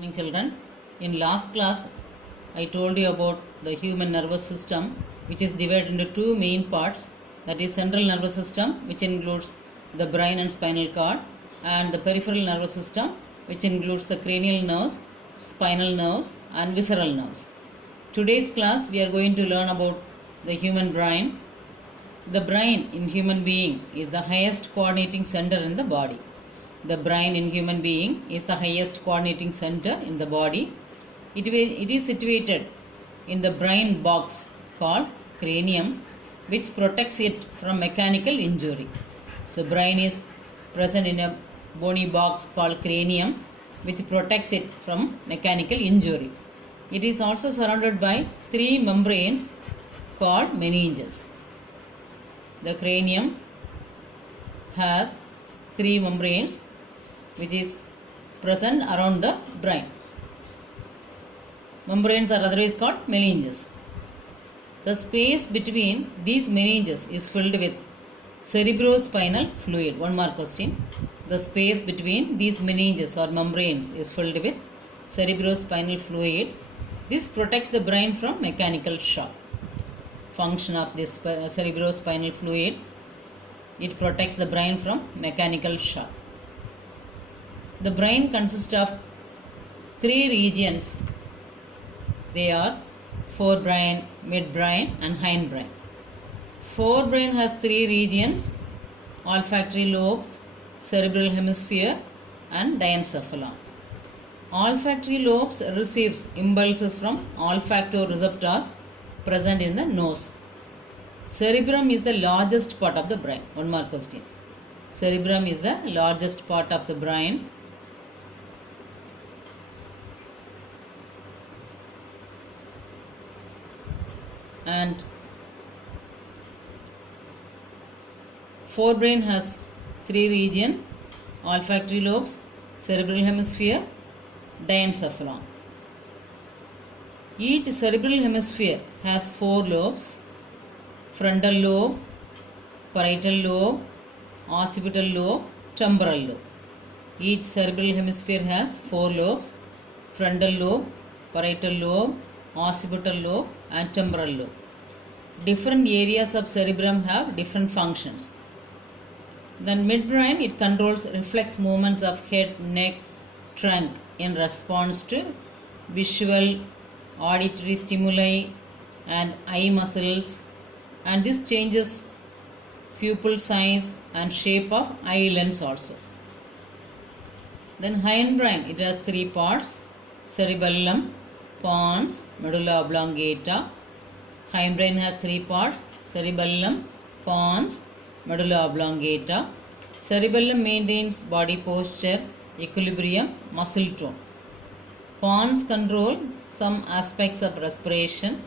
Morning children. In last class I told you about the human nervous system, which is divided into two main parts, that is central nervous system, which includes the brain and spinal cord, and the peripheral nervous system, which includes the cranial nerves, spinal nerves and visceral nerves. Today's class we are going to learn about the human brain. The brain in human being is the highest coordinating center in the body. The brain in human being is the highest coordinating center in the body. It is situated in the brain box called cranium, which protects it from mechanical injury. So brain is present in a bony box called cranium, which protects it from mechanical injury. It is also surrounded by three membranes called meninges. The cranium has three membranes which is present around the brain. Membranes are otherwise called meninges. The space between these meninges is filled with cerebrospinal fluid. One more question. The space between these meninges or membranes is filled with cerebrospinal fluid. This protects the brain from mechanical shock. Function of this cerebrospinal fluid: it protects the brain from mechanical shock. The brain consists of three regions. They are forebrain, midbrain and hindbrain. Forebrain has three regions: olfactory lobes, cerebral hemisphere and diencephalon. Olfactory lobes receives impulses from olfactoreceptors present in the nose. Cerebrum is the largest part of the brain. One more question. Cerebrum is the largest part of the brain. And forebrain has three regions: olfactory lobes, cerebral hemisphere, diencephalon. Each cerebral hemisphere has four lobes: frontal lobe, parietal lobe, occipital lobe, temporal lobe. Each cerebral hemisphere has four lobes: frontal lobe, parietal lobe, occipital lobe and temporal lobe. Different areas of cerebrum have different functions. Then midbrain, it controls reflex movements of head, neck, trunk in response to visual, auditory stimuli and eye muscles, and this changes pupil size and shape of eye lens also. Then hindbrain, it has three parts: cerebellum, pons, medulla oblongata. Hindbrain has three parts: cerebellum, pons, medulla oblongata. Cerebellum maintains body posture, equilibrium, muscle tone. Pons control some aspects of respiration,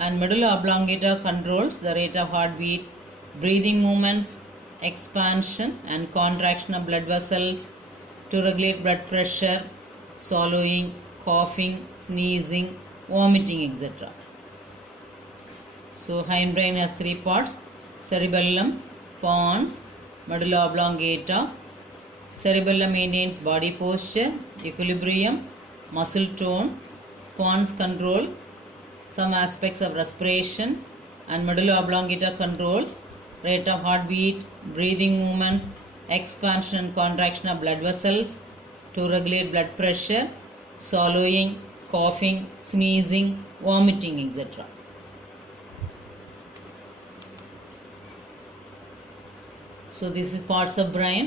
and medulla oblongata controls the rate of heartbeat, breathing movements, expansion and contraction of blood vessels, to regulate blood pressure, swallowing, coughing, sneezing, vomiting, etc. So hindbrain has three parts: cerebellum, pons, medulla oblongata. Cerebellum maintains body posture, equilibrium, muscle tone. Pons control some aspects of respiration, and medulla oblongata controls rate of heartbeat, breathing movements, expansion and contraction of blood vessels, to regulate blood pressure, swallowing, coughing, sneezing, vomiting, etc. So this is parts of brain: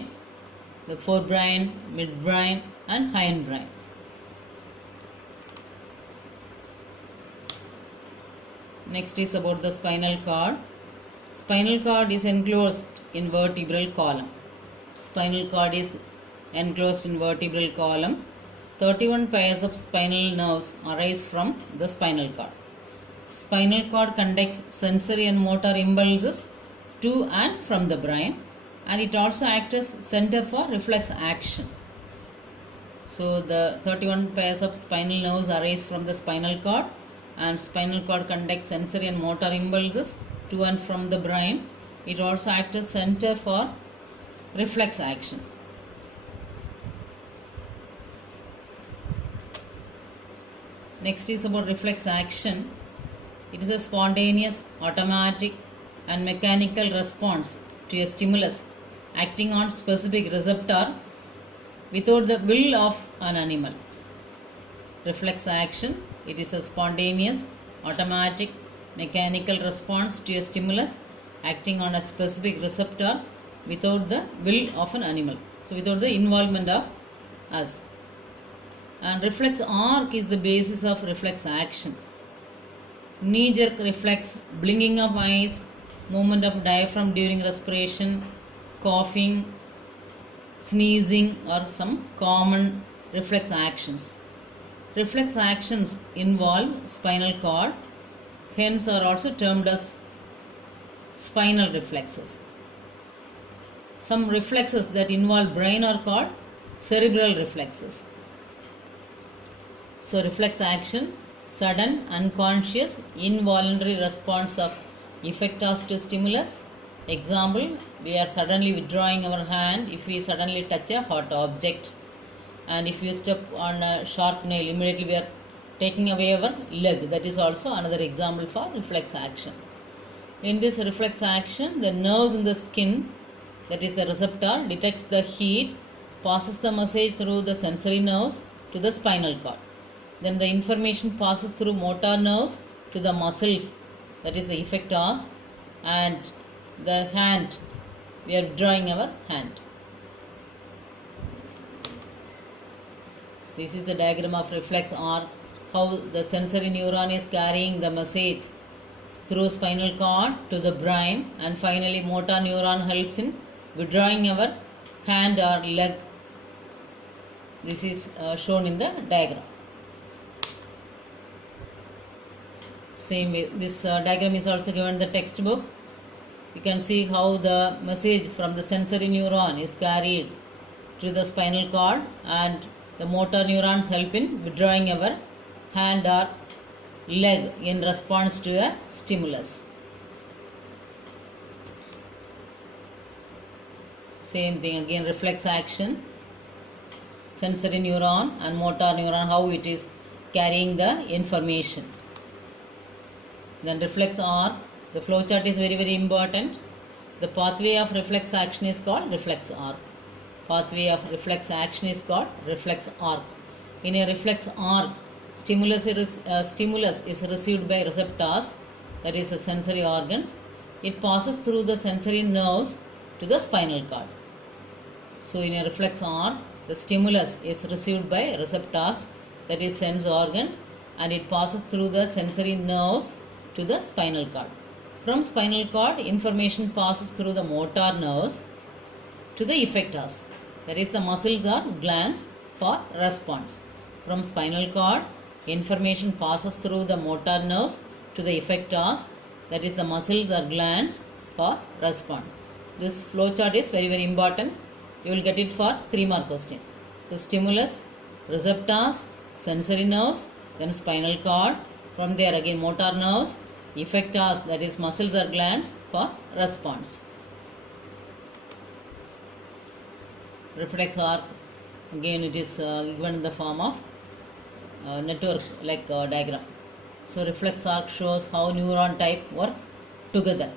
the forebrain, midbrain and hindbrain. Next is about the spinal cord. Spinal cord is enclosed in vertebral column. Spinal cord is enclosed in vertebral column. 31 pairs of spinal nerves arise from the spinal cord. Spinal cord conducts sensory and motor impulses to and from the brain, and it also acts as center for reflex action. So the 31 pairs of spinal nerves arise from the spinal cord, and spinal cord conducts sensory and motor impulses to and from the brain. It also acts as center for reflex action. Next is about reflex action. It is a spontaneous, automatic and mechanical response to a stimulus acting on specific receptor without the will of an animal. Reflex action, it is a spontaneous, automatic, mechanical response to a stimulus acting on a specific receptor without the will of an animal. So without the involvement of us. And reflex arc is the basis of reflex action. Knee-jerk reflex, blinking of eyes, movement of diaphragm during respiration, coughing, sneezing are some common reflex actions. Reflex actions involve spinal cord, hence are also termed as spinal reflexes. Some reflexes that involve brain are called cerebral reflexes. So reflex action, sudden, unconscious, involuntary response of effectors to stimulus. Example, we are suddenly withdrawing our hand if we suddenly touch a hot object, and if you step on a sharp nail, immediately we are taking away our leg. That is also another example for reflex action. In this reflex action, the nerves in the skin, that is the receptor, detects the heat, passes the message through the sensory nerves to the spinal cord. Then the information passes through motor nerves to the muscles, that is the effectors, and the hand, we are drawing our hand. This is the diagram of reflex arc, how the sensory neuron is carrying the message through spinal cord to the brain, and finally motor neuron helps in withdrawing our hand or leg. This is shown in the diagram. Same way, this diagram is also given in the textbook. You can see how the message from the sensory neuron is carried to the spinal cord, and the motor neurons help in withdrawing our hand or leg in response to a stimulus. Same thing again, reflex action, sensory neuron and motor neuron, how it is carrying the information. Then reflex arc, the flow chart is very important. The pathway of reflex action is called reflex arc. Pathway of reflex action is called reflex arc. In a reflex arc, stimulus is received by receptors, that is the sensory organs. It passes through the sensory nerves to the spinal cord. So in a reflex arc, the stimulus is received by receptors, that is sense organs, and it passes through the sensory nerves to the spinal cord. From spinal cord, information passes through the motor nerves to the effectors, that is the muscles or glands for response. From spinal cord, information passes through the motor nerves to the effectors, that is the muscles or glands for response. This flow chart is very important. You will get it for 3 mark question. So stimulus, receptors, sensory nerves, then spinal cord. From there again motor nerves, effectors, that is muscles or glands for response. Reflex arc, again it is given in the form of network like diagram. So reflex arc shows how neuron type work together.